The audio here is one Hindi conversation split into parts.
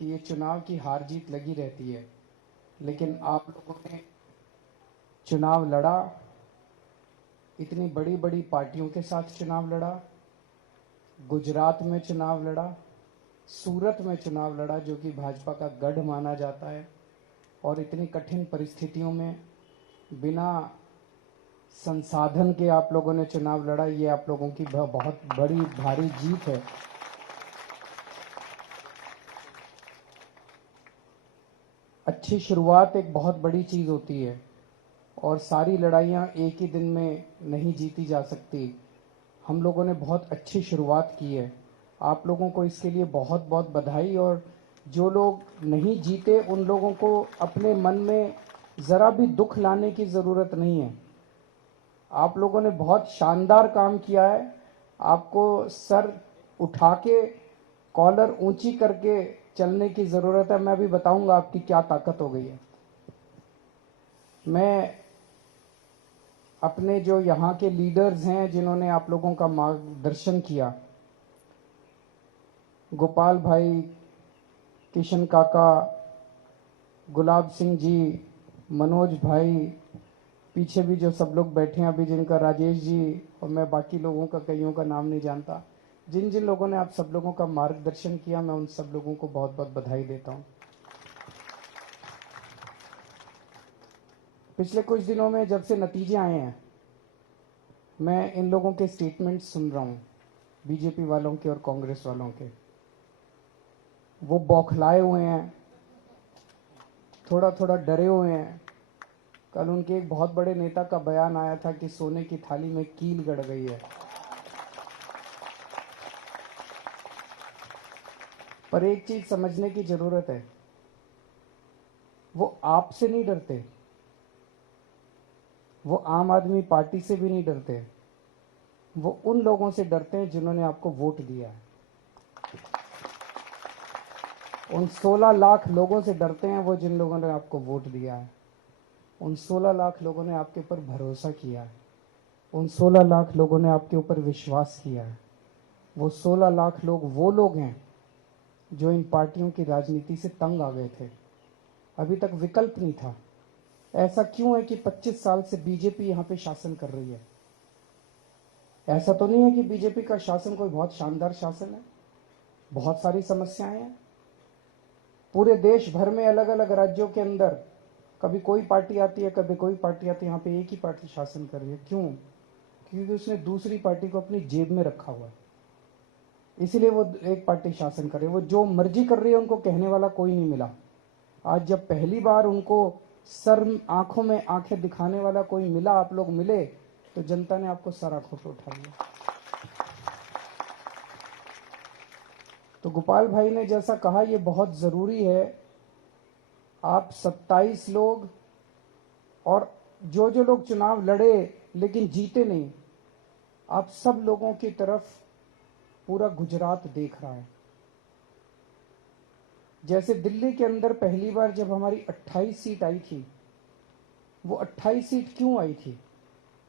कि ये चुनाव की हार जीत लगी रहती है, लेकिन आप लोगों ने चुनाव लड़ा, इतनी बड़ी बड़ी पार्टियों के साथ चुनाव लड़ा, गुजरात में चुनाव लड़ा, सूरत में चुनाव लड़ा जो कि भाजपा का गढ़ माना जाता है, और इतनी कठिन परिस्थितियों में बिना संसाधन के आप लोगों ने चुनाव लड़ा। ये आप लोगों की बहुत बड़ी भारी जीत है। अच्छी शुरुआत एक बहुत बड़ी चीज होती है और सारी लड़ाइयां एक ही दिन में नहीं जीती जा सकती। हम लोगों ने बहुत अच्छी शुरुआत की है, आप लोगों को इसके लिए बहुत बहुत बधाई। और जो लोग नहीं जीते उन लोगों को अपने मन में जरा भी दुख लाने की जरूरत नहीं है। आप लोगों ने बहुत शानदार काम किया है। आपको सर उठा के, कॉलर ऊंची करके चलने की जरूरत है। मैं अभी बताऊंगा आपकी क्या ताकत हो गई है। मैं अपने जो यहाँ के लीडर्स हैं जिन्होंने आप लोगों का मार्गदर्शन किया, गोपाल भाई, किशन काका, गुलाब सिंह जी, मनोज भाई, पीछे भी जो सब लोग बैठे हैं अभी, जिनका राजेश जी, और मैं बाकी लोगों का कईयों का नाम नहीं जानता, जिन जिन लोगों ने आप सब लोगों का मार्गदर्शन किया, मैं उन सब लोगों को बहुत बहुत बधाई देता हूं। पिछले कुछ दिनों में जब से नतीजे आए हैं, मैं इन लोगों के स्टेटमेंट सुन रहा हूं, बीजेपी वालों के और कांग्रेस वालों के। वो बौखलाए हुए हैं, थोड़ा थोड़ा डरे हुए हैं। कल उनके एक बहुत बड़े नेता का बयान आया था कि सोने की थाली में कील गड़ गई है। पर एक चीज समझने की जरूरत है, वो आपसे नहीं डरते, वो आम आदमी पार्टी से भी नहीं डरते, वो उन लोगों से डरते हैं जिन्होंने आपको वोट दिया है। उन 16 लाख लोगों से डरते हैं वो जिन लोगों ने आपको वोट दिया है। उन 16 लाख लोगों ने आपके ऊपर भरोसा किया है। उन 16 लाख लोगों ने आपके ऊपर विश्वास किया है। वो 16 लाख लोग वो लोग हैं जो इन पार्टियों की राजनीति से तंग आ गए थे। अभी तक विकल्प नहीं था। ऐसा क्यों है कि 25 साल से बीजेपी यहां पे शासन कर रही है? ऐसा तो नहीं है कि बीजेपी का शासन कोई बहुत शानदार शासन है। बहुत सारी समस्याएं हैं पूरे देश भर में, अलग अलग राज्यों के अंदर। कभी कोई पार्टी आती है, कभी कोई पार्टी आती है, यहाँ पे एक ही पार्टी शासन कर रही है। क्यों? क्योंकि उसने दूसरी पार्टी को अपनी जेब में रखा हुआ है, इसीलिए वो एक पार्टी शासन कर रही है। वो जो मर्जी कर रही है, उनको कहने वाला कोई नहीं मिला। आज जब पहली बार उनको सर आंखों में आंखें दिखाने वाला कोई मिला, आप लोग मिले, तो जनता ने आपको सर आंखों पे उठा लिया। तो गोपाल भाई ने जैसा कहा, ये बहुत जरूरी है। आप 27 लोग, और जो जो लोग चुनाव लड़े लेकिन जीते नहीं, आप सब लोगों की तरफ पूरा गुजरात देख रहा है। जैसे दिल्ली के अंदर पहली बार जब हमारी 28 सीट आई थी, वो 28 सीट क्यों आई थी?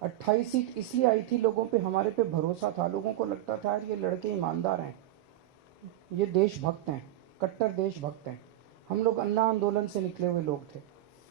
28 सीट इसलिए आई थी, लोगों पे, हमारे पे भरोसा था। लोगों को लगता था यार ये लड़के ईमानदार हैं, ये देशभक्त हैं, कट्टर देशभक्त हैं। हम लोग अन्ना आंदोलन से निकले हुए लोग थे।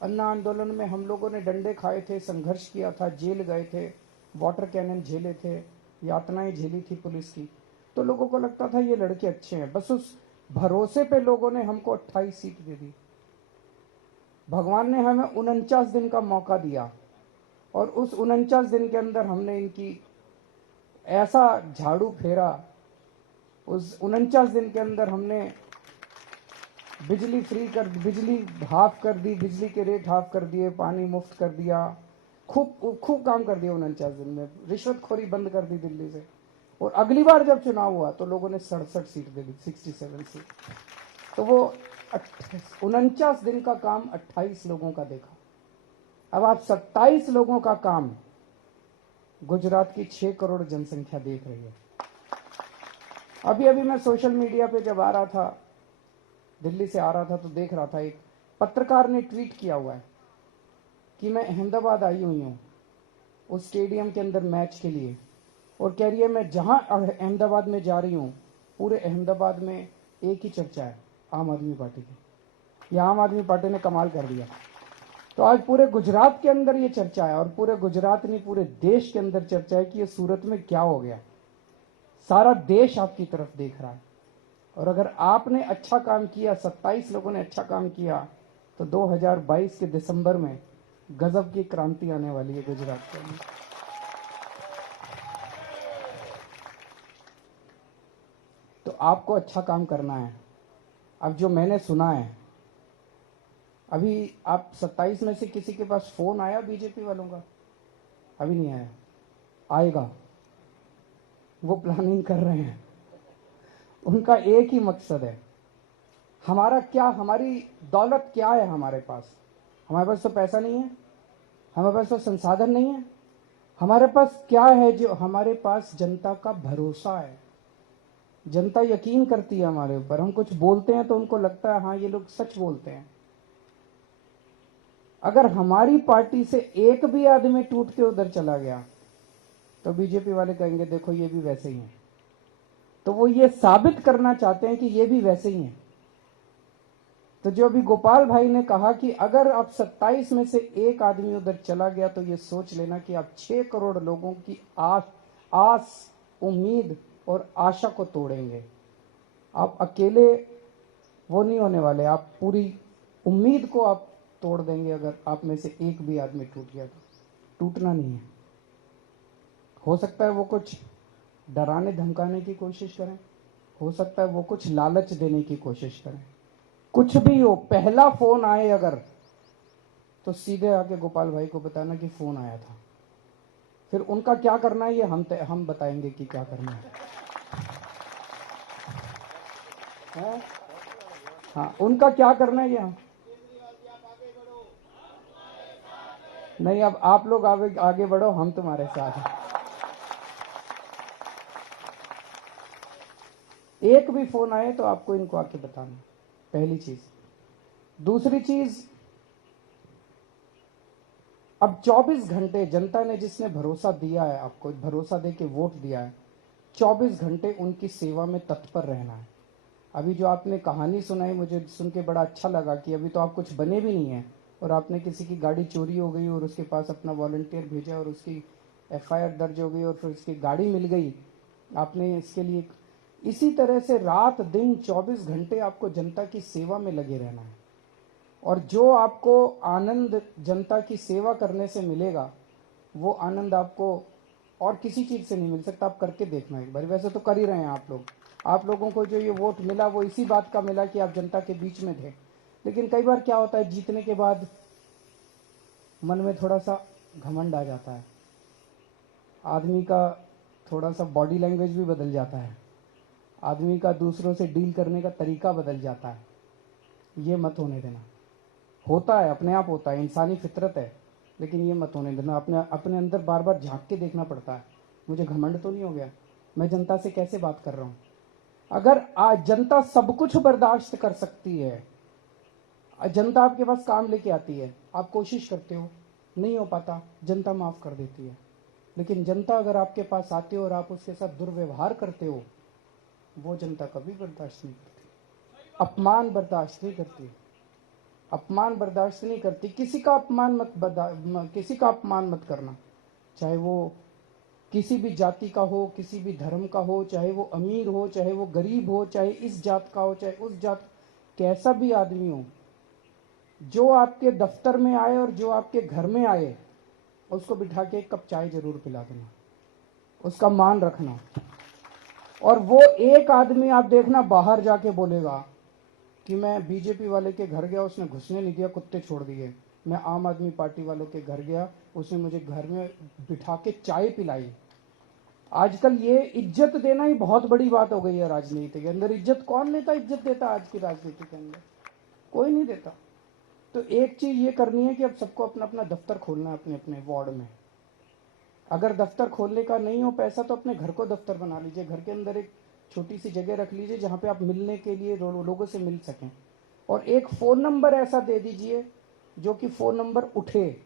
अन्ना आंदोलन में हम लोगों ने डंडे खाए थे, संघर्ष किया था, जेल गए थे, वाटर कैनन झेले थे, यातनाएं झेली थी पुलिस की। तो लोगों को लगता था ये लड़के अच्छे हैं। बस उस भरोसे पे लोगों ने हमको 28 सीट दे दी। भगवान ने हमें 49 दिन का मौका दिया, और उस 49 दिन के अंदर हमने इनकी ऐसा झाड़ू फेरा। उस 49 दिन के अंदर हमने बिजली फ्री कर, बिजली हाफ कर दी, बिजली के रेट हाफ कर दिए, पानी मुफ्त कर दिया, खूब खूब काम कर दिया 49 दिन में। रिश्वतखोरी बंद कर दी दिल्ली से। और अगली बार जब चुनाव हुआ तो लोगों ने 67 सीट दे दी, 67 सीट। तो वो 49 दिन का काम 28 लोगों का देखा। अब आप 27 लोगों का काम गुजरात की 6 करोड़ जनसंख्या देख रही है। अभी अभी मैं सोशल मीडिया पे जब आ रहा था, दिल्ली से आ रहा था, तो देख रहा था एक पत्रकार ने ट्वीट किया हुआ है कि मैं अहमदाबाद आई हुई हूँ उस स्टेडियम के अंदर मैच के लिए, और कह रही है मैं जहां अहमदाबाद में जा रही हूँ, पूरे अहमदाबाद में एक ही चर्चा है, आम आदमी पार्टी की। ये आम आदमी पार्टी ने कमाल कर दिया। तो आज पूरे गुजरात के अंदर ये चर्चा है, और पूरे गुजरात नहीं पूरे देश के अंदर चर्चा है कि ये सूरत में क्या हो गया। सारा देश आपकी तरफ देख रहा है। और अगर आपने अच्छा काम किया, 27 लोगों ने अच्छा काम किया, तो 2022 के दिसंबर में गजब की क्रांति आने वाली है गुजरात के अंदर। तो आपको अच्छा काम करना है। अब जो मैंने सुना है, अभी आप 27 में से किसी के पास फोन आया बीजेपी वालों का? अभी नहीं आया, आएगा। वो प्लानिंग कर रहे हैं। उनका एक ही मकसद है, हमारा क्या, हमारी दौलत क्या है हमारे पास? हमारे पास तो पैसा नहीं है, हमारे पास तो संसाधन नहीं है। हमारे पास क्या है? जो हमारे पास जनता का भरोसा है। जनता यकीन करती है हमारे ऊपर। हम कुछ बोलते हैं तो उनको लगता है हाँ ये लोग सच बोलते हैं। अगर हमारी पार्टी से एक भी आदमी टूट के उधर चला गया तो बीजेपी वाले कहेंगे देखो ये भी वैसे ही हैं। तो वो ये साबित करना चाहते हैं कि ये भी वैसे ही हैं। तो जो अभी गोपाल भाई ने कहा कि अगर आप 27 में से एक आदमी उधर चला गया तो ये सोच लेना कि आप 6 करोड़ लोगों की आस, उम्मीद और आशा को तोड़ेंगे। आप अकेले वो नहीं होने वाले, आप पूरी उम्मीद को आप तोड़ देंगे। अगर आप में से एक भी आदमी टूट गया तो टूटना नहीं है। हो सकता है वो कुछ डराने धमकाने की कोशिश करें, हो सकता है वो कुछ लालच देने की कोशिश करें, कुछ भी हो। पहला फोन आए अगर, तो सीधे आके गोपाल भाई को बताना कि फोन आया था। फिर उनका क्या करना है ये हम बताएंगे कि क्या करना है। हाँ, उनका क्या करना है ये हम नहीं। अब आप लोग आगे बढ़ो, हम तुम्हारे साथ हैं। एक भी फोन आए तो आपको इनको आके बताना, पहली चीज। दूसरी चीज, अब 24 घंटे जनता ने जिसने भरोसा दिया है आपको, भरोसा दे के वोट दिया है, 24 घंटे उनकी सेवा में तत्पर रहना है। अभी जो आपने कहानी सुनाई मुझे सुन के बड़ा अच्छा लगा कि अभी तो आप कुछ बने भी नहीं है और आपने किसी की गाड़ी चोरी हो गई और उसके पास अपना वॉलंटियर भेजा और उसकी FIR दर्ज हो गई और फिर उसकी गाड़ी मिल गई। आपने इसके लिए इसी तरह से रात दिन 24 घंटे आपको जनता की सेवा में लगे रहना है। और जो आपको आनंद जनता की सेवा करने से मिलेगा वो आनंद आपको और किसी चीज से नहीं मिल सकता। आप करके देखना एक बार। वैसे तो कर ही रहे हैं आप लोग। आप लोगों को जो ये वोट मिला वो इसी बात का मिला कि आप जनता के बीच में थे। लेकिन कई बार क्या होता है, जीतने के बाद मन में थोड़ा सा घमंड आ जाता है, आदमी का थोड़ा सा बॉडी लैंग्वेज भी बदल जाता है, आदमी का दूसरों से डील करने का तरीका बदल जाता है। ये मत होने देना। होता है, अपने आप होता है, इंसानी फितरत है, लेकिन ये मत होने देना। अपने अंदर बार बार झांक के देखना पड़ता है, मुझे घमंड तो नहीं हो गया, मैं जनता से कैसे बात कर रहा हूँ। अगर आज जनता सब कुछ बर्दाश्त कर सकती है, जनता आपके पास काम लेके आती है, आप कोशिश करते हो, नहीं हो पाता, जनता माफ कर देती है। लेकिन जनता अगर आपके पास आती हो और आप उसके साथ दुर्व्यवहार करते हो, वो जनता कभी बर्दाश्त नहीं करती। अपमान बर्दाश्त नहीं करती, अपमान बर्दाश्त नहीं करती। किसी का अपमान मत करना, चाहे वो किसी भी जाति का हो, किसी भी धर्म का हो, चाहे वो अमीर हो, चाहे वो गरीब हो, चाहे इस जात का हो, चाहे उस जात, कैसा भी आदमी हो। जो आपके दफ्तर में आए और जो आपके घर में आए, उसको बिठा के एक कप चाय जरूर पिला देना, उसका मान रखना। और वो एक आदमी आप देखना बाहर जाके बोलेगा कि मैं बीजेपी वाले के घर गया, उसने घुसने नहीं दिया, कुत्ते छोड़ दिए। मैं आम आदमी पार्टी वालों के घर गया, उसने मुझे घर में बिठा के चाय पिलाई। आजकल ये इज्जत देना ही बहुत बड़ी बात हो गई है राजनीति के अंदर। इज्जत कौन लेता, इज्जत देता आज की राजनीति के अंदर? कोई नहीं देता। तो एक चीज ये करनी है कि अब सबको अपना अपना दफ्तर खोलना है अपने अपने वार्ड में। अगर दफ्तर खोलने का नहीं हो पैसा तो अपने घर को दफ्तर बना लीजिए, घर के अंदर एक छोटी सी जगह रख लीजिए जहां पे आप मिलने के लिए लोगों से मिल सकें। और एक फोन नंबर ऐसा दे दीजिए जो कि फोन नंबर उठे।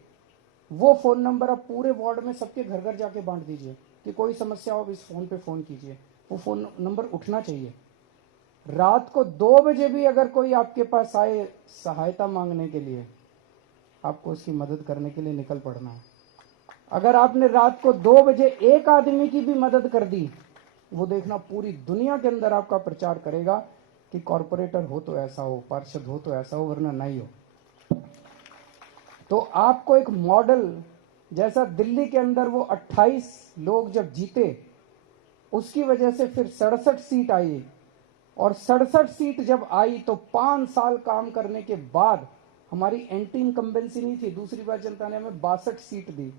वो फोन नंबर आप पूरे वार्ड में सबके घर घर जाके बांट दीजिए कि कोई समस्या हो इस फोन पे फोन कीजिए। वो फोन नंबर उठना चाहिए। रात को 2 बजे भी अगर कोई आपके पास आए सहायता मांगने के लिए, आपको उसकी मदद करने के लिए निकल पड़ना है। अगर आपने रात को 2 बजे एक आदमी की भी मदद कर दी, वो देखना पूरी दुनिया के अंदर आपका प्रचार करेगा कि कॉरपोरेटर हो तो ऐसा हो, पार्षद हो तो ऐसा हो, वरना नहीं हो। तो आपको एक मॉडल, जैसा दिल्ली के अंदर वो 28 लोग जब जीते, उसकी वजह से फिर 67 सीट आई, और 67 सीट जब आई तो 5 साल काम करने के बाद हमारी एंटी इनकम्बेंसी नहीं थी, दूसरी बार जनता ने हमें 62 सीट दी।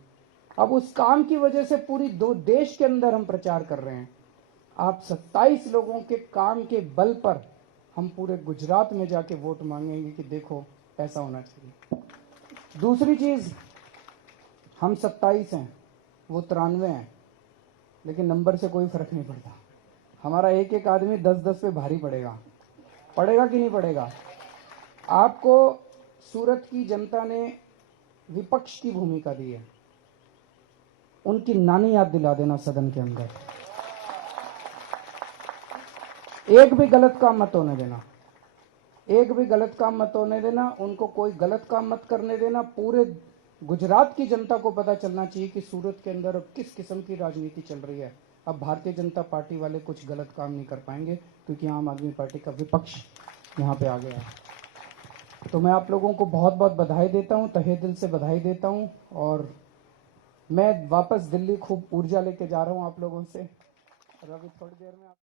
अब उस काम की वजह से पूरी देश के अंदर हम प्रचार कर रहे हैं। आप 27 लोगों के काम के बल पर हम पूरे गुजरात में जाके वोट मांगेंगे कि देखो ऐसा होना चाहिए। दूसरी चीज, हम 27 हैं, वो 93 हैं, लेकिन नंबर से कोई फर्क नहीं पड़ता। हमारा एक एक आदमी 10-10 पे भारी पड़ेगा कि नहीं पड़ेगा? आपको सूरत की जनता ने विपक्ष की भूमिका दी है, उनकी नानी याद दिला देना सदन के अंदर। एक भी गलत काम मत होने देना, एक भी गलत काम मत होने देना, उनको कोई गलत काम मत करने देना। पूरे गुजरात की जनता को पता चलना चाहिए कि सूरत के अंदर अब किस किस्म की राजनीति चल रही है। अब भारतीय जनता पार्टी वाले कुछ गलत काम नहीं कर पाएंगे, क्योंकि आम आदमी पार्टी का विपक्ष यहाँ पे आ गया है। तो मैं आप लोगों को बहुत बहुत बधाई देता हूँ, तहे दिल से बधाई देता हूँ। और मैं वापस दिल्ली खूब ऊर्जा लेके जा रहा हूँ आप लोगों से, और अभी थोड़ी देर में